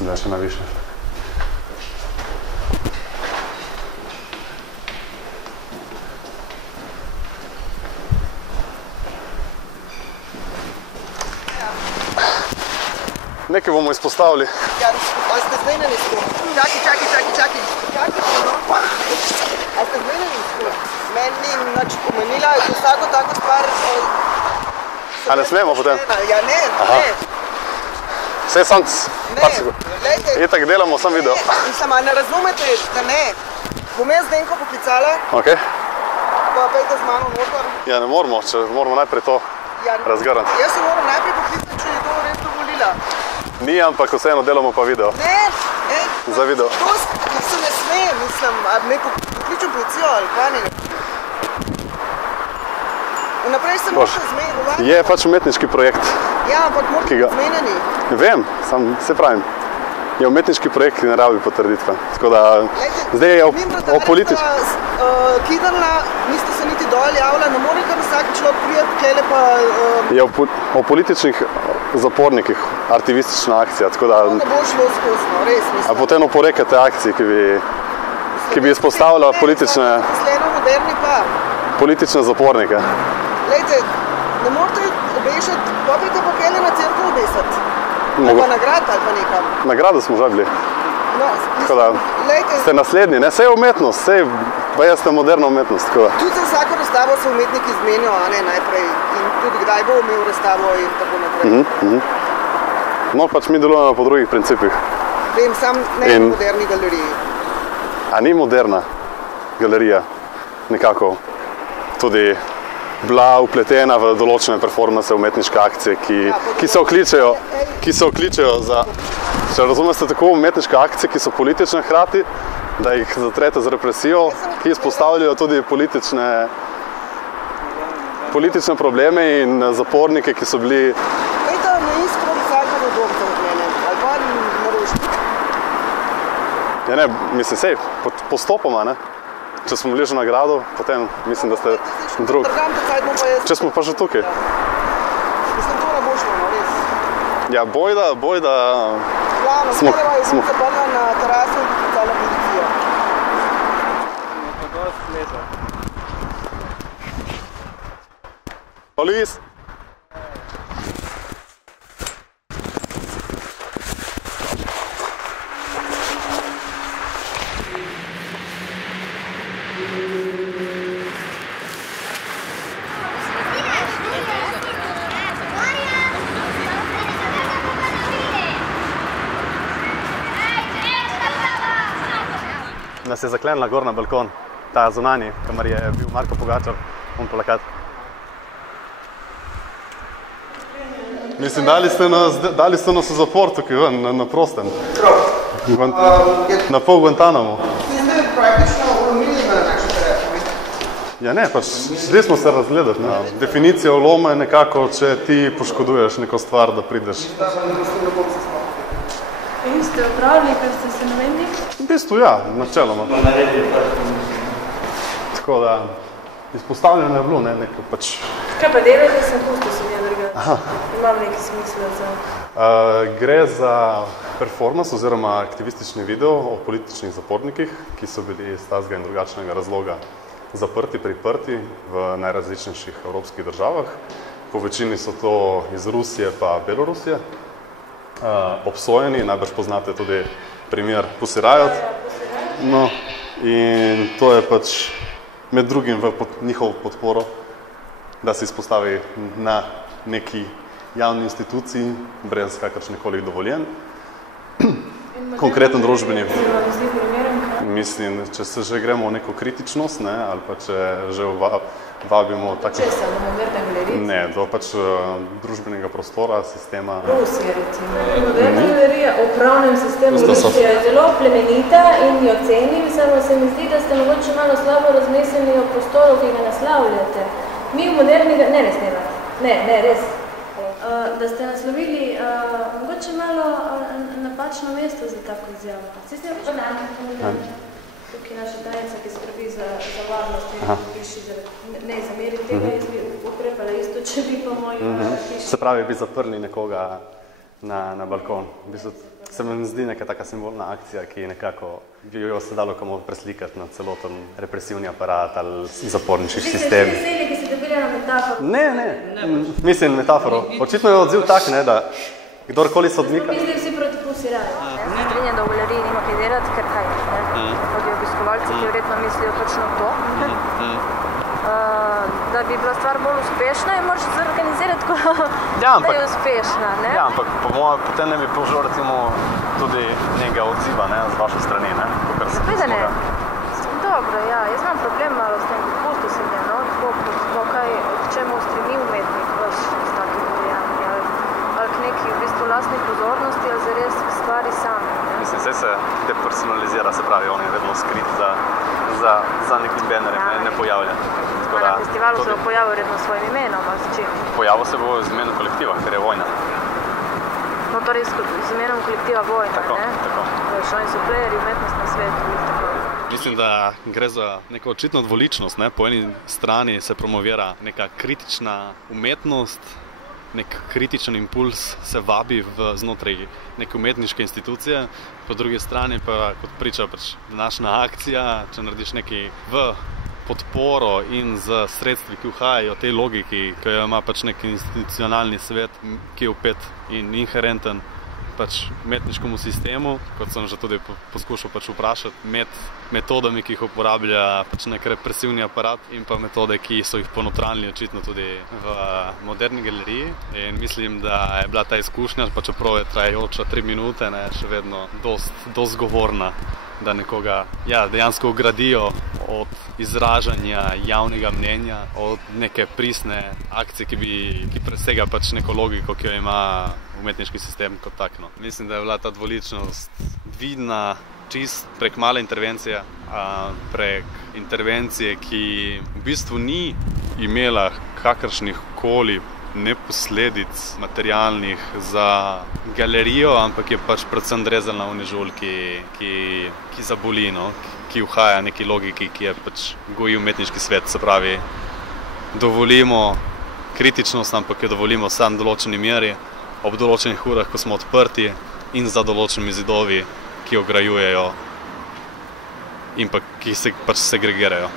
Mislim, da je še najviše. Nekaj bomo izpostavili. Ja, ali ste zdaj na listu? Čaki. Ali ste zdaj na listu? Meni ni nič pomenila, vsako tako stvar... A ne smemo potem? Ja, ne. Vse sam Glejte. Itak delamo, sam video. Mislim, a ne razumete, da ne. Bom jaz Zdenko poklicala, Ok. pa pejte z mano noter. Ja, ne moramo, če moramo najprej to razgrniti. Jaz se moram najprej poklicati, če je to res dovolila. Ni, ampak vseeno delamo pa video. Ne. Za video. To se ne sme, mislim, a ne pokličem policijo ali kaj ne. Vnaprej se morate zmenjati. Je pač umetniški projekt. Ja, ampak morate biti zmenjeni. Vem, sam se pravim. Je umetniški projekt, ki ne rabi potrditve. Tako da zdaj je o politični. Kidrla, niste se niti dol javila, ne more kar vsak človek prijeti, klele pa... Je o političnih zapornikih, aktivistična akcija, tako da... To ne bo šlo skosno, res mislim. A potem oporekate akciji, ki bi izpostavila politične... Sleno moderni pa. Politične zapornike. Glejte, ne morate obešati, popite pa kele na cerkev obesati. Ali pa nagrad ali pa nekam. Nagrado smo že bili. No, tako da ste naslednji, ne? Sej je umetnost, sej pa jeste moderna umetnost. Tako da. Tudi za vsako razstavo se umetniki zmenijo, a ne najprej. In tudi kdaj bo imel razstavo in tako naprej. No, pač mi delujemo po drugih principih. Vem, sam ne v moderni galeriji. A ni moderna galerija nekako tudi bila vpletena v določene performance, umetniške akcije, ki se okličejo za, če razumete, tako umetniške akcije, ki so politične hkrati, da jih zatrete z represijo, ki izpostavljajo tudi politične probleme in zapornike, ki so bili... Pejte na Iskro vsakega dom za odmene, ali pa na Rožnik. Ja ne, mislim, sej, postopoma, ne? Če smo bili že na gradu, potem mislim, da ste drug. Če smo pa že tukaj. Mislim, to ne bo šlo, no, res. Ja, bojda... Glavno, skoraj je sem se brla na terasu in poklicala policijo. Pa dost leza. Polis! Nas je zaklenila gor na balkon, ta zunanji, kamar je bil Marko Pogačar, plakat. Mislim, dali ste nas v zapor tukaj ven, na prostem. Na pol Guantanamo. Ste praktično ulomili na takšne telefone? Ja ne, pač šli smo se razgledati. Definicija uloma je nekako, če ti poškoduješ neko stvar, da prideš. In ste opravili, ker ste se namenili? V bistvu ja, načeloma. Tako da, izpostavljeno je bilo, ne, neko pač... Kaj pa delate, sem pusto se nje drugače? Imam neki smisla za... Gre za performance oziroma aktivistični video o političnih zapornikih, ki so bili iz tazga in drugačnega razloga priprti v najrazličnejših evropskih državah. Po večini so to iz Rusije pa Belorusije. Obsojeni, najbrž poznate tudi primer Pussy Riot. No, in to je pač med drugim v njihovo podporo, da se izpostavi na neki javni instituciji brez kakršnekoli dovoljenj. Konkreten družbeni. Mislim, če se že gremo v neko kritičnost, ne, ali pa če že vabimo tako... Česa, na moderne galerije? Ne, do pač družbenega prostora, sistema... Rusija, recimo. Moderna galerija o pravnem sistemu Rusija je zelo plemenita in jo cenim, samo se mi zdi, da ste mogoče malo slabo razmislili o prostoru, ki ga naslavljate. Mi v moderni galeriji... Ne, res delate. Ne, res. Da ste naslovili mogoče malo napačno mesto za tako izjavo. Vsi ste jo počeli? Tukaj naša tajnica, ki skrbi za varnost in piši, ne zameriti tega, jaz bi ukrepala isto, če bi pa moji piši. Se pravi, bi zaprli nekoga na balkon. Se mi zdi neka taka simbolna akcija, ki nekako bi jo se dalo komu preslikati na celoten represivni aparat ali zaporniški sistem. Vi ste veseli, ki ste dobili na metaforo? Ne, mislim metaforo. Očitno je odziv tak, ne, da kdorkoli se odmika. Mislim, vsi proti pusirajo. Strinjam, da v galeriji nima kaj delati, ker kaj, hodijo obiskovalci, ki verjetno mislijo točno to. Da bi bila stvar bolj uspešna, je moraš zorganizirati, da je uspešna, ne? Ja, ampak po mojem potem ne bi požil recimo tudi nekega odziva, ne, z vaše strani, ne? Seveda ne. Dobro, ja, jaz imam problem malo s tem dopustosenjem, no, tako kaj, k čemu stremi umetnik vaš s takimi dejanji, ali k neki v bistvu lastni pozornosti, ali zares k stvari sami, ne? Mislim, vse se depersonalizira, se pravi, on je vedno skrit za nekim banerjem, ne pojavlja. Na festivalu se bo pojavil redno s svojim imenom, ali s čim? Pojavil se bo z imenom kolektiva, ker je vojna. No, torej z imenom kolektiva vojna, tako, ne? Tako. Oni so playeri umetnost na svetu, tako. Mislim, da gre za neko očitno dvoličnost, ne? Po eni strani se promovira neka kritična umetnost, nek kritičen impuls se vabi znotraj neke umetniške institucije, po drugi strani pa, kot priča današnja akcija, če narediš nekaj v podporo in z sredstvi, ki vhajajo tej logiki, ki jo ima nek institucionalni svet, ki je vpet in inherenten umetniškemu sistemu, kot sem že tudi poskušal vprašati, med metodami, ki jih uporablja nek represivni aparat in pa metode, ki so jih ponotranili očitno tudi v moderni galeriji. In mislim, da je bila ta izkušnja, pa čeprav je trajajoča 3 minute, ne, še vedno dost govorna, da nekoga dejansko ogradijo od izražanja javnega mnenja, od neke pristne akcije, ki presega neko logiko, ki jo ima umetniški sistem kot tak. No. Mislim, da je bila ta dvoličnost vidna čist prek male intervencije, prek intervencije, ki v bistvu ni imela kakršnih koli ne posledic materialnih za galerijo, ampak je predvsem drezala v nežulj, ki zaboli, no? Ki vhaja neki logiki, ki je goji umetniški svet, se pravi, dovolimo kritičnost, ampak jo dovolimo samo v določeni meri, ob določenih urah, ko smo odprti in za določenimi zidovi, ki ograjujejo in ki se segregirajo.